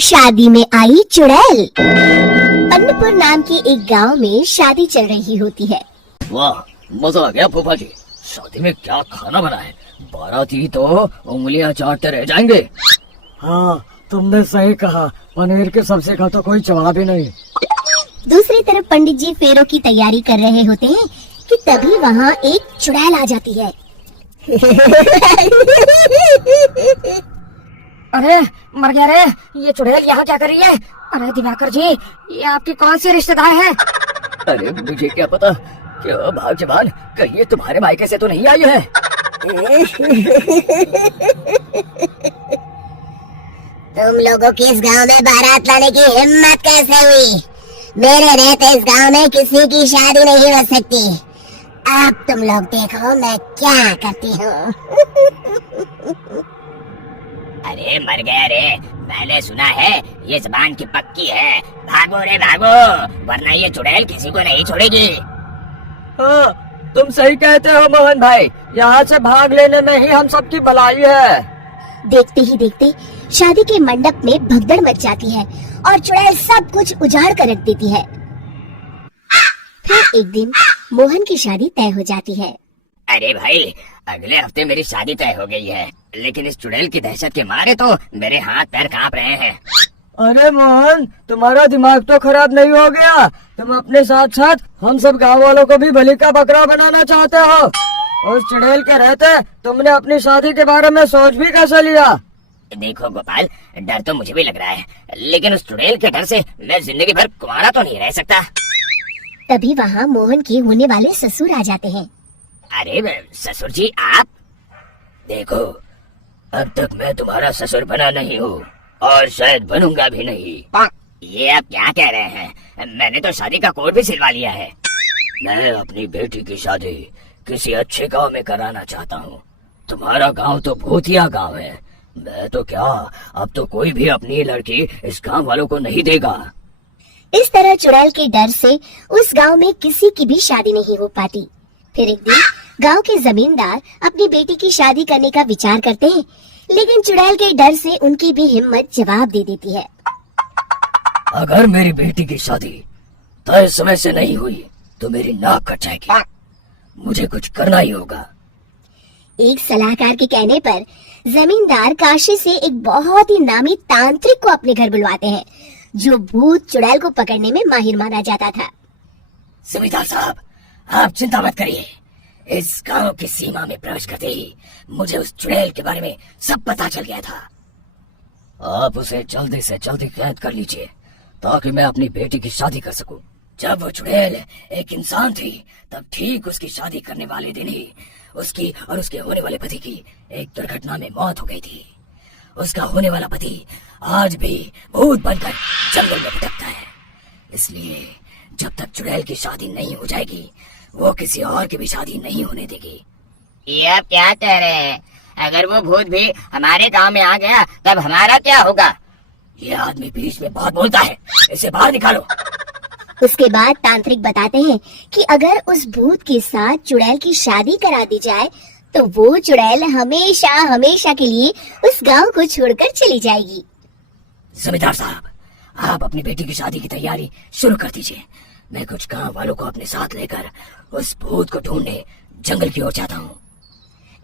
शादी में आई चुड़ैल। अन्नपुर नाम के एक गांव में शादी चल रही होती है। वाह, मजा आ गया फूफा जी। शादी में क्या खाना बना है, बाराती तो उंगलियां चाटते रह जाएंगे। हाँ, तुमने सही कहा, पनीर की सब्जी का तो कोई जवाब ही नहीं। दूसरी तरफ पंडित जी फेरों की तैयारी कर रहे होते हैं कि तभी वहाँ एक चुड़ैल आ जाती है। अरे मर गया रे, ये चुड़ैल यहाँ क्या कर रही है? अरे दिवाकर जी, ये आपकी कौन सी रिश्तेदार है? अरे मुझे क्या पता, क्या भाग्यवान, कहीं ये तुम्हारे मायके से तो नहीं आई है। तुम लोगों की इस गांव में बारात लाने की हिम्मत कैसे हुई? मेरे रहते इस गांव में किसी की शादी नहीं हो सकती। अब तुम लोग देखो मैं क्या करती हूँ। अरे मर गया रे, मैंने सुना है ये जबान की पक्की है। भागो रे भागो, वरना ये चुड़ैल किसी को नहीं छोड़ेगी। हाँ, तुम सही कहते हो मोहन भाई, यहाँ से भाग लेने में ही हम सबकी भलाई है। देखते ही देखते शादी के मंडप में भगदड़ मच जाती है और चुड़ैल सब कुछ उजाड़ कर रख देती है। फिर एक दिन मोहन की शादी तय हो जाती है। अरे भाई, अगले हफ्ते मेरी शादी तय हो गई है, लेकिन इस चुड़ैल की दहशत के मारे तो मेरे हाथ पैर कांप रहे हैं। अरे मोहन, तुम्हारा दिमाग तो खराब नहीं हो गया? तुम अपने साथ साथ हम सब गांव वालों को भी बलि का बकरा बनाना चाहते हो? उस चुड़ैल के रहते तुमने अपनी शादी के बारे में सोच भी कैसे लिया? देखो गोपाल, डर तो मुझे भी लग रहा है, लेकिन उस चुड़ैल के डर से मैं जिंदगी भर कुंवारा तो नहीं रह सकता। तभी वहाँ मोहन के होने वाले ससुर आ जाते हैं। अरे ससुर जी आप? देखो, अब तक मैं तुम्हारा ससुर बना नहीं हूँ और शायद बनूंगा भी नहीं। ये आप क्या कह रहे हैं? मैंने तो शादी का कोड भी सिलवा लिया है। मैं अपनी बेटी की शादी किसी अच्छे गांव में कराना चाहता हूँ। तुम्हारा गांव तो भूतिया गांव है। मैं तो क्या, अब तो कोई भी अपनी लड़की इस गांव वालों को नहीं देगा। इस तरह चुड़ैल के डर से उस गांव में किसी की भी शादी नहीं हो पाती। फिर एक दिन गांव के जमींदार अपनी बेटी की शादी करने का विचार करते हैं, लेकिन चुड़ैल के डर से उनकी भी हिम्मत जवाब दे देती है। अगर मेरी बेटी की शादी तय समय से नहीं हुई तो मेरी नाक कट जाएगी। मुझे कुछ करना ही होगा। एक सलाहकार के कहने पर जमींदार काशी से एक बहुत ही नामी तांत्रिक को अपने घर बुलवाते हैं, जो भूत चुड़ैल को पकड़ने में माहिर माना जाता था। जमींदार साहब, आप चिंता मत करिए। इस गांव की सीमा में प्रवेश करते ही मुझे उस चुड़ैल के बारे में सब पता चल गया था। आप उसे जल्दी से जल्दी कैद कर लीजिए ताकि मैं अपनी बेटी की शादी कर सकूं। जब वो चुड़ैल एक इंसान थी, तब ठीक उसकी शादी करने वाले दिन ही उसकी और उसके होने वाले पति की एक दुर्घटना में मौत हो गई थी। उसका होने वाला पति आज भी भूत बनकर जंगल में भटकता है। इसलिए जब तक चुड़ैल की शादी नहीं हो जाएगी, वो किसी और की भी शादी नहीं होने देगी। ये आप क्या कह रहे हैं? अगर वो भूत भी हमारे गांव में आ गया, तब हमारा क्या होगा? ये आदमी बीच में बहुत बोलता है, इसे बाहर निकालो। उसके बाद तांत्रिक बताते हैं कि अगर उस भूत के साथ चुड़ैल की शादी करा दी जाए तो वो चुड़ैल हमेशा हमेशा के लिए उस गांव को छोड़कर चली जाएगी। जमींदार साहब, आप अपनी बेटी की शादी की तैयारी शुरू कर दीजिए। मैं कुछ गांव वालों को अपने साथ लेकर उस भूत को ढूंढने जंगल की ओर जाता हूँ।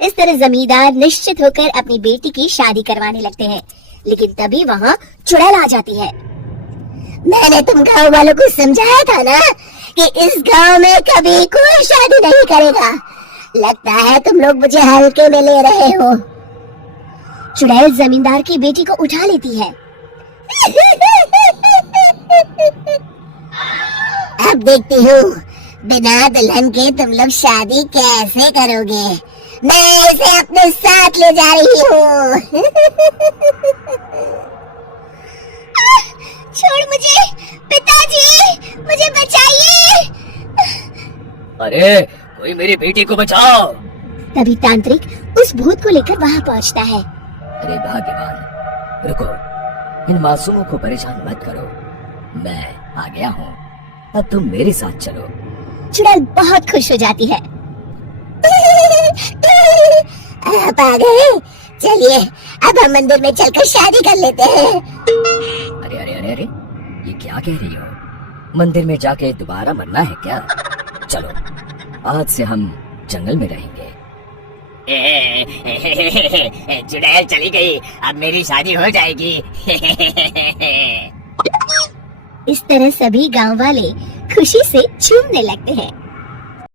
इस तरह जमींदार निश्चित होकर अपनी बेटी की शादी करवाने लगते हैं, लेकिन तभी वहाँ चुड़ैल आ जाती है। मैंने तुम गांव वालों को समझाया था ना कि इस गांव में कभी कोई शादी नहीं करेगा। लगता है तुम लोग मुझे हल्के में ले रहे हो। चुड़ैल जमींदार की बेटी को उठा लेती है। अब देखती हूँ बिना दुल्हन के तुम लोग शादी कैसे करोगे। मैं इसे अपने साथ ले जा रही हूँ। छोड़ मुझे, पिताजी, मुझे बचाइए। अरे कोई मेरी बेटी को बचाओ। तभी तांत्रिक उस भूत को लेकर वहाँ पहुँचता है। अरे भाग्यवान, रुको, इन मासूमों को परेशान मत करो, मैं आ गया हूँ। अब तुम मेरे साथ चलो। चुड़ैल बहुत खुश हो जाती है। आप आ गए, चलिए अब हम मंदिर में चलकर शादी कर लेते हैं। अरे अरे, ये क्या कह रही हो? मंदिर में जाके दोबारा मरना है क्या? चलो, आज से हम जंगल में रहेंगे। चुड़ैल चली गई, अब मेरी शादी हो जाएगी। इस तरह सभी गांव वाले खुशी से झूमने लगते हैं।